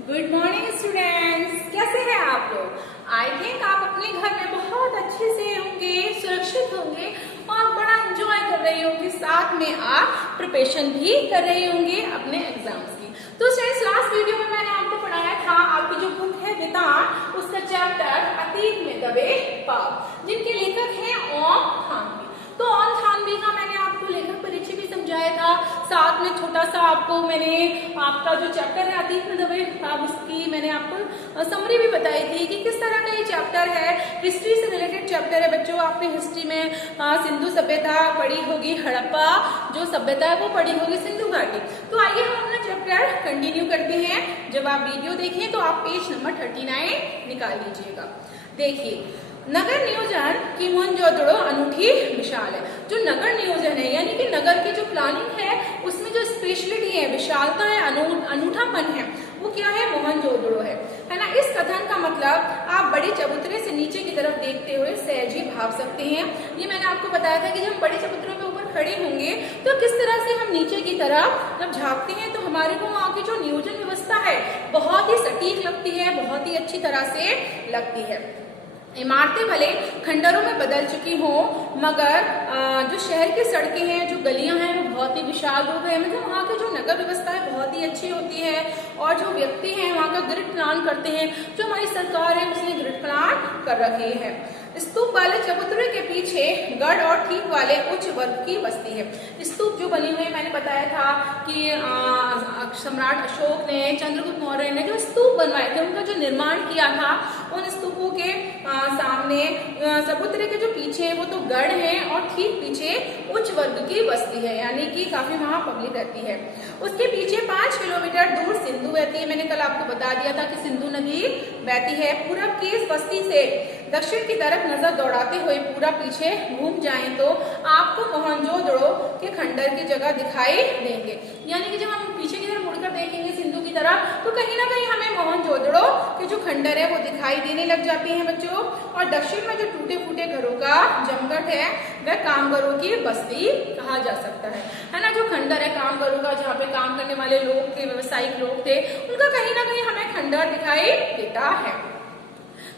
Good morning students, कैसे हैं आप लोग? आई थिंक आप अपने घर में बहुत अच्छे से होंगे, सुरक्षित होंगे और बड़ा एंजॉय कर रहे होंगे। साथ में आप प्रिपरेशन भी कर रहे होंगे अपने एग्जाम्स की। तो स्टूडेंट्स, लास्ट वीडियो में मैंने आपको पढ़ाया था, आपकी जो बुक है वेदांत, उसका चैप्टर अतीत में दबे पाव, जिनके लेखक हैं ओम थानवी। तो ओम थानवी का मैंने आपको लेखक परिचय भी समझाया था, साथ में छोटा सा आपको मैंने आपका जो चैप्टर है अतीत में दबे पाव, उसकी मैंने आपको समरी भी बताई थी कि किस तरह का ये चैप्टर है। हिस्ट्री से रिलेटेड चैप्टर है बच्चों। आपने हिस्ट्री में सिंधु सभ्यता पढ़ी होगी, हड़प्पा जो सभ्यता है वो पढ़ी होगी, सिंधु घाटी। तो आइए हम अपना चैप्टर कंटिन्यू करते हैं। जब आप वीडियो देखें तो आप पेज नंबर 39 निकाल लीजिएगा। देखिए, नगर नियोजन की मोहनजोदड़ो अनूठी मिसाल है। जो नगर नियोजन है यानी कि नगर की जो प्लानिंग है उसमें जो स्पेशलिटी है, विशालता है, अनूठापन है, वो क्या है? मोहनजोदड़ो है ना। इस कथन का मतलब आप बड़े चबूतरे से नीचे की तरफ देखते हुए सहज ही भाव सकते हैं। ये मैंने आपको बताया था कि जब हम बड़े चबूतरों पे ऊपर खड़े होंगे तो किस तरह से हम नीचे की तरफ जब झांकते हैं तो हमारे को वहाँ की जो नियोजन व्यवस्था है बहुत ही सटीक लगती है, बहुत ही अच्छी तरह से लगती है। इमारतें भले खंडरों में बदल चुकी हों, मगर जो शहर की सड़कें हैं, जो गलियां हैं, वो बहुत ही विशाल रूप है। मतलब वहाँ की जो नगर व्यवस्था है बहुत ही अच्छी होती है। और जो व्यक्ति हैं वहाँ का ग्रिड प्लान करते हैं, जो हमारी सरकार है उसने ग्रिड प्लान कर रखी है। स्तूप वाले चबूतरे के पीछे गढ़ और ठीक वाले उच्च वर्ग की बस्ती है। स्तूप जो बनी हुई है, मैंने बताया था कि सम्राट अशोक ने, चंद्रगुप्त मौर्य ने जो स्तूप बनवाए थे, उनका जो निर्माण किया था, उन स्तूपों के सामने चबूतरे के जो पीछे वो तो गढ़ है और ठीक पीछे उच्च वर्ग की बस्ती है, यानी कि काफी वहां पब्लिक रहती है। उसके पीछे 5 किलोमीटर दूर सिंधु बहती है। मैंने कल आपको बता दिया था कि सिंधु नदी बहती है। पूरब की इस बस्ती से दक्षिण की तरफ नजर दौड़ाते हुए पूरा पीछे घूम जाएं तो आपको मोहनजोदड़ो के खंडर की जगह दिखाई देंगे। यानी कि जब हम पीछे की तरफ मुड़कर देखेंगे सिंधु की तरफ तो कहीं ना कहीं हमें मोहनजोदड़ो के जो खंडर है वो दिखाई देने लग जाते हैं बच्चों। और दक्षिण में जो टूटे फूटे घरों का जमघट है वह कामगारों की बस्ती कहा जा सकता है ना। जो खंडर है कामगारों का, जहाँ पे काम करने वाले लोग थे, व्यवसायिक लोग थे, उनका कहीं ना कहीं हमें खंडर दिखाई देता है।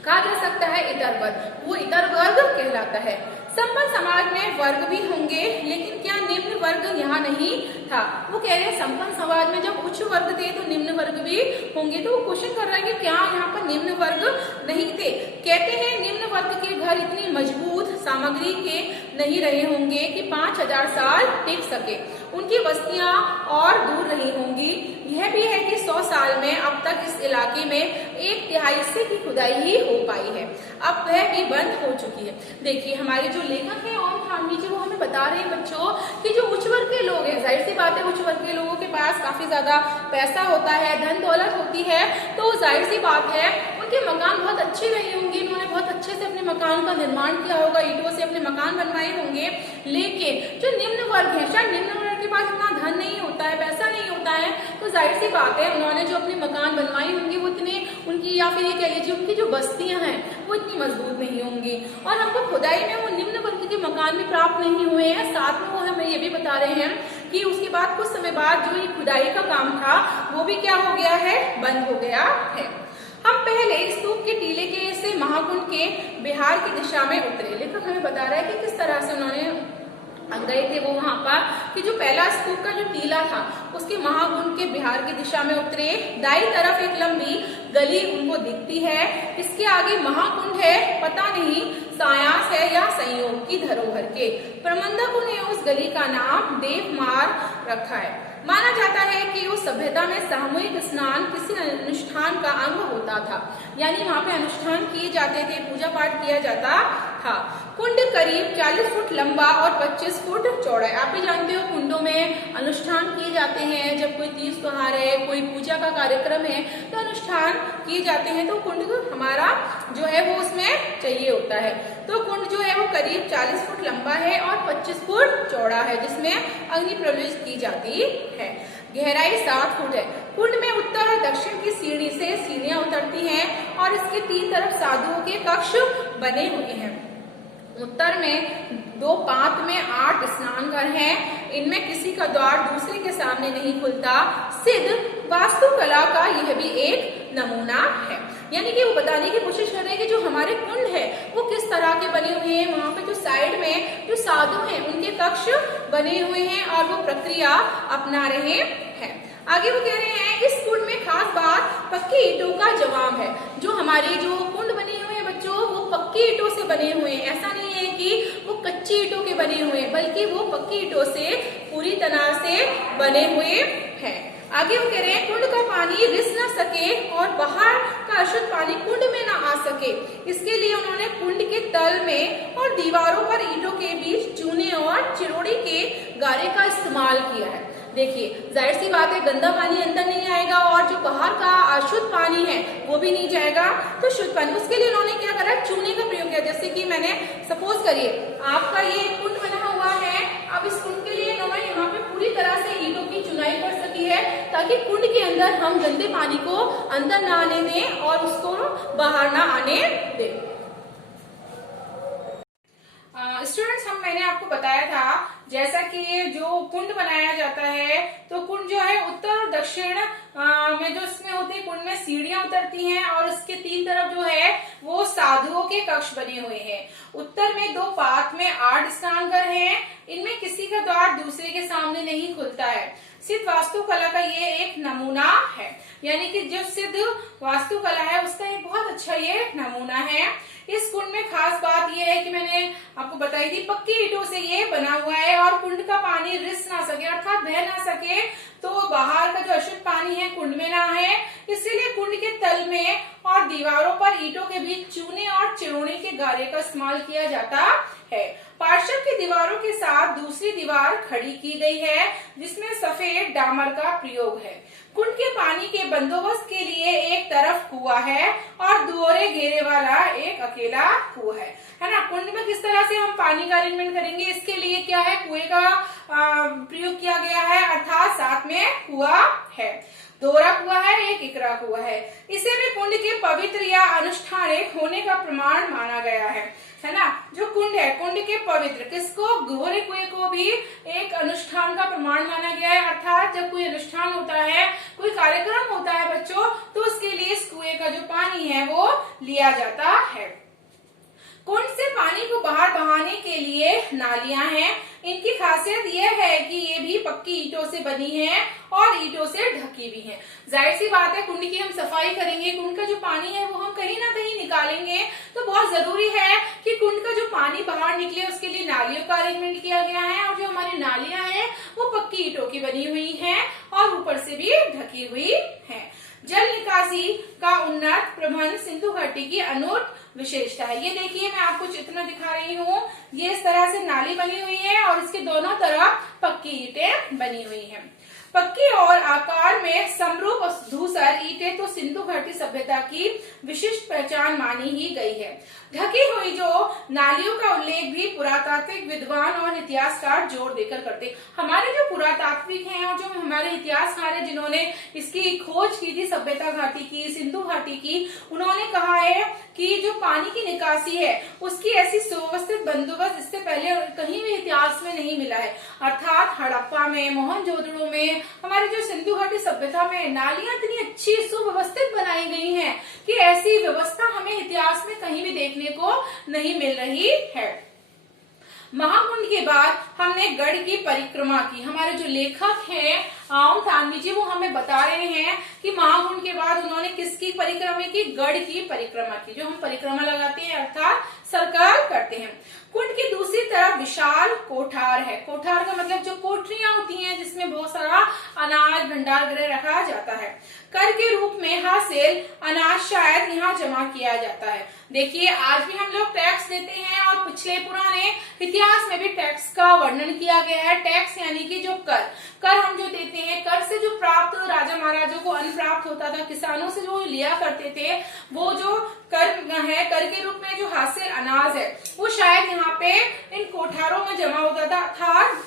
कहा जा सकता है इतर वर्ग, वो इतर वर्ग कहलाता है। संपन्न समाज में वर्ग भी होंगे, लेकिन क्या निम्न वर्ग यहाँ नहीं था? वो कह रहे हैं संपन्न समाज में जब उच्च वर्ग थे तो निम्न वर्ग भी होंगे। तो वो क्वेश्चन कर रहा है कि क्या यहाँ पर निम्न वर्ग नहीं थे? कहते हैं निम्न वर्ग के घर इतनी मजबूत सामग्री के नहीं रहे होंगे कि 5000 साल टिक सके। उनकी बस्तियां और दूर रही होंगी। यह भी है कि 100 साल में अब तक इस इलाके में 1/3 हिस्से की खुदाई ही हो पाई है, अब वह भी बंद हो चुकी है। देखिए, हमारे जो लेखक हैं ओम थानवी जी, वो हमें बता रहे हैं बच्चों कि जो उच्च वर्ग के लोग हैं, जाहिर सी बात है उच्च वर्ग के लोगों के पास काफी ज्यादा पैसा होता है, धन दौलत होती है, तो जाहिर सी बात है उनके मकान बहुत अच्छे रहे होंगे, उन्होंने बहुत अच्छे से अपने मकान का निर्माण किया होगा, ईंटों से अपने मकान बनवाए होंगे। लेकिन जो निम्न वर्ग है, शायद निम्न वर्ग के पास इतना धन नहीं होता है, पैसा नहीं होता है, तो जाहिर सी बात है उन्होंने जो अपने मकान बनवाए होंगे वो इतने उनकी, या फिर ये कह लीजिए उनकी जो बस्तियां हैं वो इतनी मजबूत नहीं होंगी। और हमको खुदाई में वो निम्न वर्ग के मकान भी प्राप्त नहीं हुए हैं। साथ में वो हमें ये भी बता रहे हैं कि उसके बाद कुछ समय बाद जो ये खुदाई का काम था वो भी क्या हो गया है? बंद हो गया है। हम पहले स्तूप के टीले के से महाकुंड के बिहार की दिशा में उतरे। लेखक हमें बता रहा है कि किस तरह से उन्होंने गए थे वो वहां पर, कि जो पहला स्तूप का जो टीला था उसके महाकुंड के बिहार की दिशा में उतरे। दाई तरफ एक लंबी गली उनको दिखती है, इसके आगे महाकुंड है, पता नहीं सायास है या संयोग की धरोहर के। प्रबंधकों ने उस गली का नाम देवमार्ग रखा है। माना जाता है कि उस सभ्यता में सामूहिक स्नान किसी अनुष्ठान का अंग होता था, यानी वहां पे अनुष्ठान किए जाते थे, पूजा पाठ किया जाता था। कुंड करीब 40 फुट लंबा और 25 फुट चौड़ा है। आप भी जानते हो कुंडों में अनुष्ठान किए जाते हैं, जब कोई तीज त्योहार है, कोई पूजा का कार्यक्रम है तो अनुष्ठान किए जाते हैं, तो कुंड हमारा जो है वो उसमें चाहिए होता है। तो कुंड जो है वो करीब 40 फुट लंबा है और 25 फुट चौड़ा है, जिसमें अग्नि प्रवेश की जाती है। गहराई 7 फुट है। कुंड में उत्तर और दक्षिण की सीढ़ी से सीढ़ियां उतरती हैं और इसके 3 तरफ साधुओं के कक्ष बने हुए हैं। उत्तर में 2 पात में 8 स्नान घर हैं। इनमें किसी का द्वार दूसरे के सामने नहीं खुलता सिद्ध वास्तुकला का यह भी एक नमूना है। यानी कि वो बताने की कोशिश कर रहे हैं कि जो हमारे कुंड है वो किस तरह के बने हुए हैं, वहां पे जो साइड में जो साधु हैं उनके कक्ष बने हुए हैं और वो प्रक्रिया अपना रहे हैं। आगे वो कह रहे हैं इस कुंड में खास बात पक्की ईंटों का जवाब है। जो हमारे जो कुंड बने हुए हैं बच्चों वो पक्की ईंटों से बने हुए हैं। ऐसा नहीं है कि वो कच्ची ईंटों के बने हुए हैं, बल्कि वो पक्की ईंटों से पूरी तरह से बने हुए हैं। आगे वो कह रहे हैं कुंड का पानी रिस न सके और बाहर का अशुद्ध पानी कुंड में ना आ सके, इसके लिए उन्होंने कुंड के तल में और दीवारों पर ईंटों के बीच चूने और चिरोड़ी के गारे का इस्तेमाल किया है। देखिए जाहिर सी बात है गंदा पानी अंदर नहीं आएगा और जो बाहर का अशुद्ध पानी है वो भी नहीं जाएगा, तो शुद्ध पानी उसके लिए उन्होंने क्या करा, चूने का प्रयोग किया। जैसे कि मैंने सपोज करिए आपका ये कुंड बना हुआ है, अब इस कुंड के लिए उन्होंने यहाँ पे पूरी तरह से ईंटों की चुनाई कर सकी है ताकि कुंड के अंदर हम गंदे पानी को अंदर ना आने दें और उसको बाहर ना आने दें। स्टूडेंट्स मैंने आपको बताया था जैसा कि जो कुंड बनाया जाता है तो कुंड जो है उत्तर और दक्षिण में जो इसमें होती है, कुंड में सीढ़ियां उतरती हैं और उसके तीन तरफ जो है वो साधुओं के कक्ष बने हुए हैं। उत्तर में 2 पात में 8 स्नानघर हैं, इनमें किसी का द्वार दूसरे के सामने नहीं खुलता है। सिद्ध वास्तुकला का ये एक नमूना है, यानी कि जो सिद्ध वास्तुकला है उसका एक बहुत अच्छा ये नमूना है। इस कुंड में खास बात यह है कि मैंने आपको बताई थी पक्की ईंटों से ये बना हुआ है और कुंड का पानी रिस ना सके अर्थात बह ना सके, तो बाहर का जो अशुद्ध पानी है कुंड में ना है, इसीलिए कुंड के तल में और दीवारों पर ईंटों के बीच चूने और चिरोड़ी के गारे का इस्तेमाल किया जाता है। पार्श्व की दीवारों के साथ दूसरी दीवार खड़ी की गई है जिसमें सफेद डामर का प्रयोग है। कुंड के पानी के बंदोबस्त के लिए एक तरफ कुआं है और दोहरे घेरे वाला एक अकेला कुआं है ना। कुंड में किस तरह से हम पानी का अरेंजमेंट करेंगे, इसके लिए क्या है, कुएं का प्रयोग किया गया है, अर्थात साथ में कुआं है। दोहरा कुआं है, एक इकरा कुआं है। इसे भी कुंड के पवित्र या अनुष्ठानिक होने का प्रमाण माना गया है ना। जो कुंड है कुंड के पवित्र, किसको, दोहरे कुएं को भी एक अनुष्ठान का प्रमाण माना गया है, अर्थात जब कोई अनुष्ठान होता है, कोई कार्यक्रम होता है बच्चों, तो उसके लिए इस कुएं का जो पानी है वो लिया जाता है। कुंड से पानी को बाहर बहाने के लिए नालियां हैं। इनकी खासियत यह है कि ये भी पक्की ईंटों से बनी है और ईंटों से ढकी भी है। जाहिर सी बात है कुंड की हम सफाई करेंगे, कुंड का जो पानी है वो हम कहीं ना कहीं निकालेंगे, तो बहुत जरूरी है कि कुंड का जो पानी बाहर निकले उसके लिए नालियों का अरेंजमेंट किया गया है। और जो हमारी नालियां हैं वो पक्की ईंटों की बनी हुई है और ऊपर से भी ढकी हुई है। जल निकासी का उन्नत प्रबंध सिंधु घाटी की अनूठ विशेषता है। ये देखिए मैं आपको चित्र में दिखा रही हूँ, ये इस तरह से नाली बनी हुई है और इसके दोनों तरफ पक्की ईंटें बनी हुई हैं। पक्की और आकार में समरूप धूसर ईंटें तो सिंधु घाटी सभ्यता की विशिष्ट पहचान मानी ही गई है। ढकी हुई जो नालियों का उल्लेख भी पुरातात्विक विद्वान और इतिहासकार जोर देकर करते। हमारे जो पुरातात्विक हैं और जो हमारे इतिहासकार हैं जिन्होंने इसकी खोज की थी सभ्यता घाटी की, सिंधु घाटी की, उन्होंने कहा है कि जो पानी की निकासी है उसकी ऐसी सुव्यवस्थित बंदोबस्त इससे पहले कहीं भी इतिहास में नहीं मिला है। अर्थात हड़प्पा में, मोहनजोदड़ो में, हमारी जो सिंधु घाटी सभ्यता में नालियां इतनी अच्छी सुव्यवस्थित बनाई गई हैं कि ऐसी व्यवस्था हमें इतिहास में कहीं भी देखने को नहीं मिल रही है। महाकुंड के बाद हमने गढ़ की परिक्रमा की। हमारे जो लेखक हैं ओम थानवी जी वो हमें बता रहे हैं कि महाकुंड के बाद उन्होंने किसकी परिक्रमा की, गढ़ की परिक्रमा की। जो हम परिक्रमा लगाते हैं अर्थात सर्कल करते हैं। कुंड की दूसरी तरफ विशाल कोठार है। कोठार का मतलब जो कोठरियां होती हैं जिसमें बहुत सारा अनाज भंडार गृह रखा जाता है। कर के रूप में हासिल अनाज शायद यहाँ जमा किया जाता है। देखिए आज भी हम लोग टैक्स देते हैं और पिछले पुराने इतिहास में भी टैक्स का वर्णन किया गया है। टैक्स यानी कि जो कर हम जो देते हैं, कर से जो प्राप्त राजा महाराजों को अन्न प्राप्त होता था, किसानों से जो लिया करते थे, वो जो कर है, कर के रूप में जो हासिल अनाज है वो शायद यहाँ पे इन कोठारों में जमा होता था अर्थात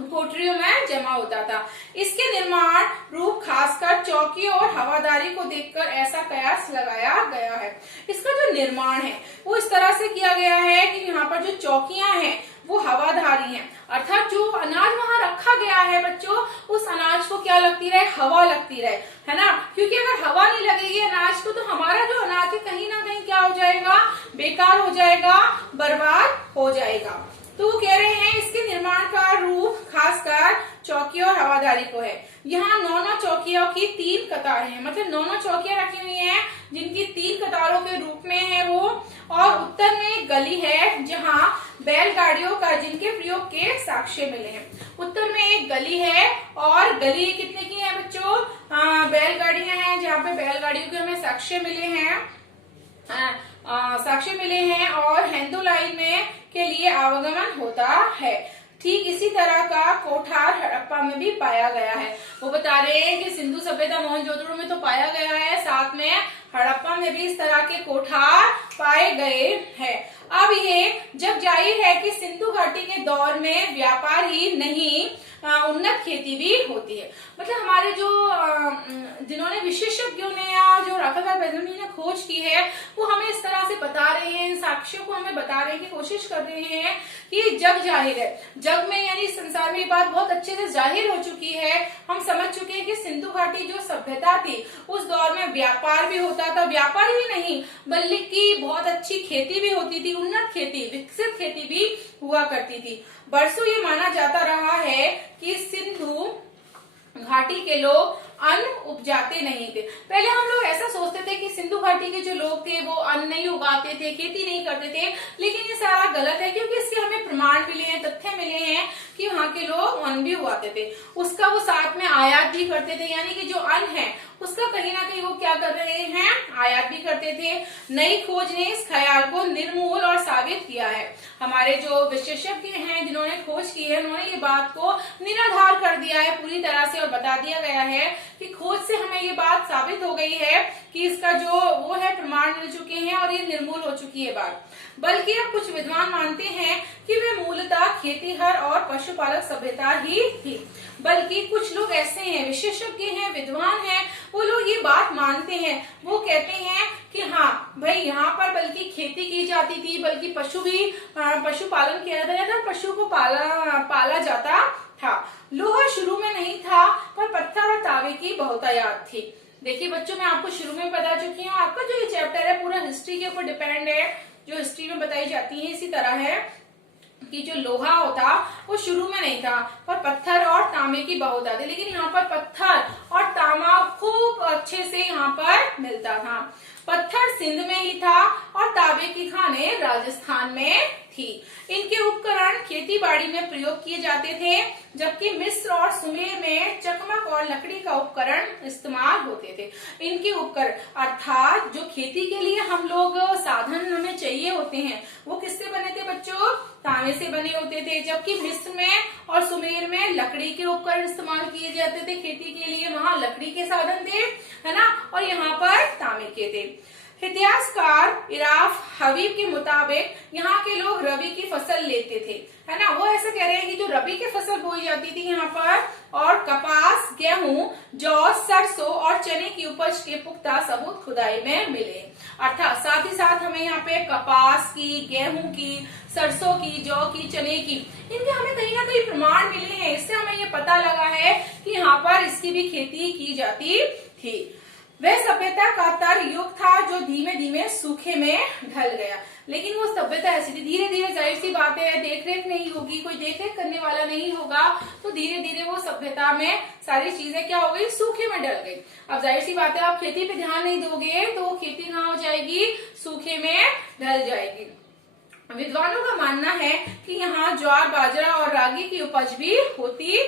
कोठरियों में जमा होता था। इसके निर्माण रूप खासकर चौकी और हवादारी को देखकर ऐसा कयास लगाया गया है। इसका जो निर्माण है वो इस तरह से किया गया है कि यहाँ पर जो चौकियां हैं, वो हवाधारी हैं, अर्थात जो अनाज वहां रखा गया है बच्चों, उस अनाज को क्या लगती रहे, हवा लगती रहे, है ना। क्योंकि अगर हवा नहीं लगेगी अनाज को तो हमारा जो अनाज है कहीं ना कहीं क्या हो जाएगा, बेकार हो जाएगा, बर्बाद हो जाएगा। तो वो कह रहे हैं इसके निर्माण का रूप खासकर चौकी और हवादारी को है। यहाँ 9 चौकियों की 3 कतारें हैं, मतलब 9 चौकियां रखी हुई हैं जिनकी 3 कतारों के रूप में है वो। और उत्तर में एक गली है जहाँ बैलगाड़ियों का जिनके प्रयोग के साक्ष्य मिले हैं। उत्तर में एक गली है और गली कितने की है बच्चों, बैलगाड़ियां हैं जहाँ पे बैलगाड़ियों के हमें साक्ष्य मिले हैं, साक्ष्य मिले हैं और हिंदू लाइन में के लिए आवागमन होता है। ठीक इसी तरह का कोठार हड़प्पा में भी पाया गया है। वो बता रहे हैं कि सिंधु सभ्यता मोहनजोदड़ो में तो पाया गया है, साथ में हड़प्पा में भी इस तरह के कोठार पाए गए हैं। अब ये जब जाहिर है कि सिंधु घाटी के दौर में व्यापार ही नहीं उन्नत खेती भी होती है। मतलब हमारे जो जिन्होंने विशेषज्ञों ने या जो राखालदास बेल्लम ने खोज की है वो हमें इस तरह से बता रहे हैं, इन साक्ष्यों को हमें बता रहे हैं कि कोशिश कर रहे हैं कि जग जाहिर है, जग में यानी संसार में ये बात बहुत अच्छे से जाहिर हो चुकी है। हम समझ चुके हैं कि सिंधु घाटी जो सभ्यता थी उस दौर में व्यापार भी होता था, व्यापार ही नहीं बल्कि बहुत अच्छी खेती भी होती थी, उन्नत खेती, विकसित खेती भी हुआ करती थी। बरसों ये माना जाता रहा है कि सिंधु घाटी के लोग अन्न उपजाते नहीं थे। पहले हम लोग ऐसा सोचते थे कि सिंधु घाटी के जो लोग थे वो अन्न नहीं उगाते थे, खेती नहीं करते थे, लेकिन ये सारा गलत है क्योंकि इसके हमें प्रमाण मिले हैं, तथ्य मिले हैं कि वहाँ के लोग अन्न भी उगाते थे, उसका वो साथ में आयात भी करते थे, यानी कि जो अन्न है उसका कहीं ना कहीं वो क्या कर रहे हैं, आयात भी करते थे। नई खोज ने इस ख्याल को निर्मूल और साबित किया है। हमारे जो विशेषज्ञ हैं जिन्होंने खोज की है उन्होंने ये बात को निराधार कर दिया है पूरी तरह से और बता दिया गया है कि खोज से हमें ये बात साबित हो गई है कि इसका जो वो है प्रमाण मिल चुके हैं और ये निर्मूल हो चुकी है बात। बल्कि अब कुछ विद्वान मानते हैं कि वे मूलतः खेतीहर और पशुपालक सभ्यता ही थी। बल्कि कुछ लोग ऐसे हैं, विशेषज्ञ हैं, विद्वान हैं, वो लोग ये बात मानते हैं, वो कहते हैं कि हाँ भाई यहाँ पर बल्कि खेती की जाती थी, बल्कि पशुपालन किया जाता था, पशु को पाला जाता था। लोहा शुरू में नहीं था पर पत्थर और तांबे की बहुतायत थी। देखिए बच्चों मैं आपको शुरू में बता चुकी हूँ, आपका जो ये चैप्टर है पूरा हिस्ट्री के ऊपर डिपेंड है, जो हिस्ट्री में बताई जाती है। इसी तरह है कि जो लोहा होता वो शुरू में नहीं था पर पत्थर और तांबे की बहुतायत थी, लेकिन यहाँ पर पत्थर और तांबा खूब अच्छे से यहाँ पर मिलता था। पत्थर सिंध में ही था और तांबे की खानें राजस्थान में थी। इनके उपकरण खेती बाड़ी में प्रयोग किए जाते थे, जबकि मिस्र और सुमेर में चकमक और लकड़ी का उपकरण इस्तेमाल होते थे। इनके उपकरण अर्थात जो खेती के लिए हम लोग साधन हमें चाहिए होते हैं वो किससे बने थे बच्चों, तांबे से बने होते थे। जबकि मिस्र में और सुमेर में लकड़ी के उपकरण इस्तेमाल किए जाते थे खेती के लिए, वहां लकड़ी के साधन थे, है ना, और यहाँ पर तांबे के थे। इतिहासकार इराफ हबीब के मुताबिक यहाँ के लोग रबी की फसल लेते थे, है ना। वो ऐसा कह रहे हैं कि जो रबी की फसल बोई जाती थी यहाँ पर, और कपास, गेहूं, जौ, सरसों और चने की उपज के पुख्ता सबूत खुदाई में मिले। अर्थात साथ ही साथ हमें यहाँ पे कपास की, गेहूं की, सरसों की, जौ की, चने की, इनके हमें कहीं ना कहीं प्रमाण मिले हैं। इससे हमें ये पता लगा है कि यहाँ पर इसकी भी खेती की जाती थी। वह सभ्यता का तर युग था जो धीमे धीमे सूखे में ढल गया। लेकिन वो सभ्यता ऐसी थी, धीरे धीरे, जाहिर सी बात है, देख रेख नहीं होगी, कोई देख रेख करने वाला नहीं होगा, तो धीरे धीरे वो सभ्यता में सारी चीजें क्या हो गई, सूखे में डल गई। अब जाहिर सी बात है आप खेती पे ध्यान नहीं दोगे तो वो खेती कहाँ हो जाएगी, सूखे में ढल जाएगी। विद्वानों का मानना है कि यहाँ ज्वार, बाजरा और रागी की उपज भी होती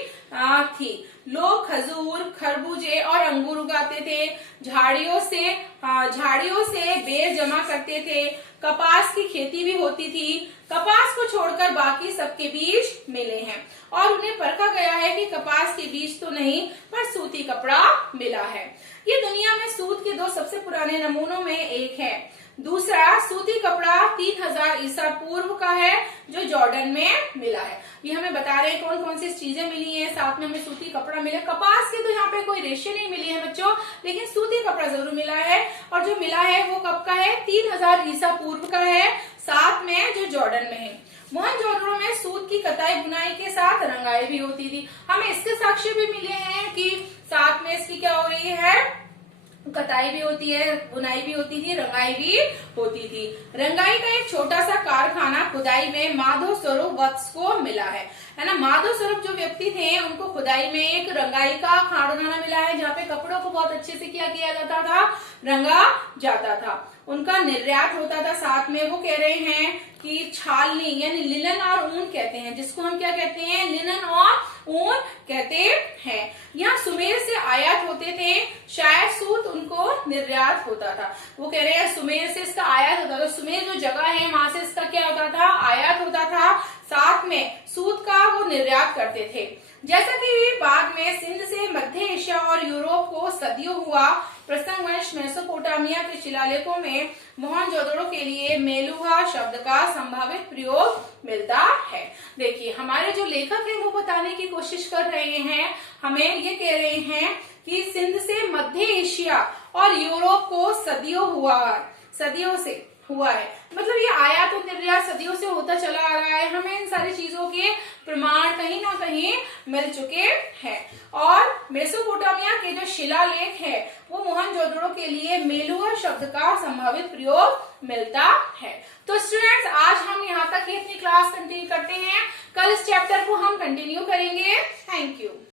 थी। लोग खजूर, खरबूजे और अंगूर उगाते थे। झाड़ियों से बेर जमा करते थे। कपास की खेती भी होती थी। कपास को छोड़कर बाकी सबके बीज मिले हैं और उन्हें परखा गया है कि कपास के बीज तो नहीं पर सूती कपड़ा मिला है। ये दुनिया में सूत के 2 सबसे पुराने नमूनों में एक है। दूसरा सूती कपड़ा 3000 ईसा पूर्व का है जो जॉर्डन में मिला है। ये हमें बता रहे हैं कौन कौन सी चीजें मिली हैं, साथ में हमें सूती कपड़ा मिला। कपास के तो यहाँ पे कोई रेशे नहीं मिली है बच्चों, लेकिन सूती कपड़ा जरूर मिला है, और जो मिला है वो कब का है, 3000 ईसा पूर्व का है, साथ में जो जॉर्डन में है। मोहनजोदड़ो में सूत की कताई बुनाई के साथ रंगाई भी होती थी। हमें इसके साक्ष्य भी मिले हैं कि साथ में इसकी क्या हो रही है, कताई भी होती है, बुनाई भी होती थी, रंगाई भी होती थी। रंगाई का एक छोटा सा कारखाना खुदाई में माधव स्वरूप वत्स को मिला है ना। माधव स्वरूप जो व्यक्ति थे उनको खुदाई में एक रंगाई का कारखाना मिला है, जहाँ पे कपड़ों को बहुत अच्छे से क्या किया जाता था, रंगा जाता था। उनका निर्यात होता था। साथ में वो कह रहे हैं कि छालनी यानी लिनन और ऊन कहते हैं, जिसको हम क्या कहते हैं, लिनन और ऊन कहते हैं। यहाँ सुमेर से आयात होते थे, शायद सूत उनको निर्यात होता था। वो कह रहे हैं सुमेर से इसका आयात होता था। सुमेर जो जगह है वहां से इसका क्या होता था, आयात होता था। साथ में सूत का वो निर्यात करते थे। जैसा कि बाद में सिंध से मध्य एशिया और यूरोप को सदियों हुआ प्रसंगवश मेसोपोटामिया के शिलालेखों में मोहनजोदड़ो के लिए मेलुहा शब्द का संभावित प्रयोग मिलता है। देखिए हमारे जो लेखक हैं वो बताने की कोशिश कर रहे हैं, हमें ये कह रहे हैं कि सिंध से मध्य एशिया और यूरोप को सदियों से हुआ है। मतलब ये आयात और निर्यात सदियों से होता चला आ रहा है। हमें इन सारी चीजों के प्रमाण कहीं ना कहीं मिल चुके हैं। और मेसोपोटामिया के जो शिलालेख है वो मोहनजोदड़ो के लिए मेलुहा शब्द का संभावित प्रयोग मिलता है। तो स्टूडेंट्स आज हम यहाँ तक ही अपनी क्लास कंटिन्यू करते हैं। कल इस चैप्टर को हम कंटिन्यू करेंगे। Thank you.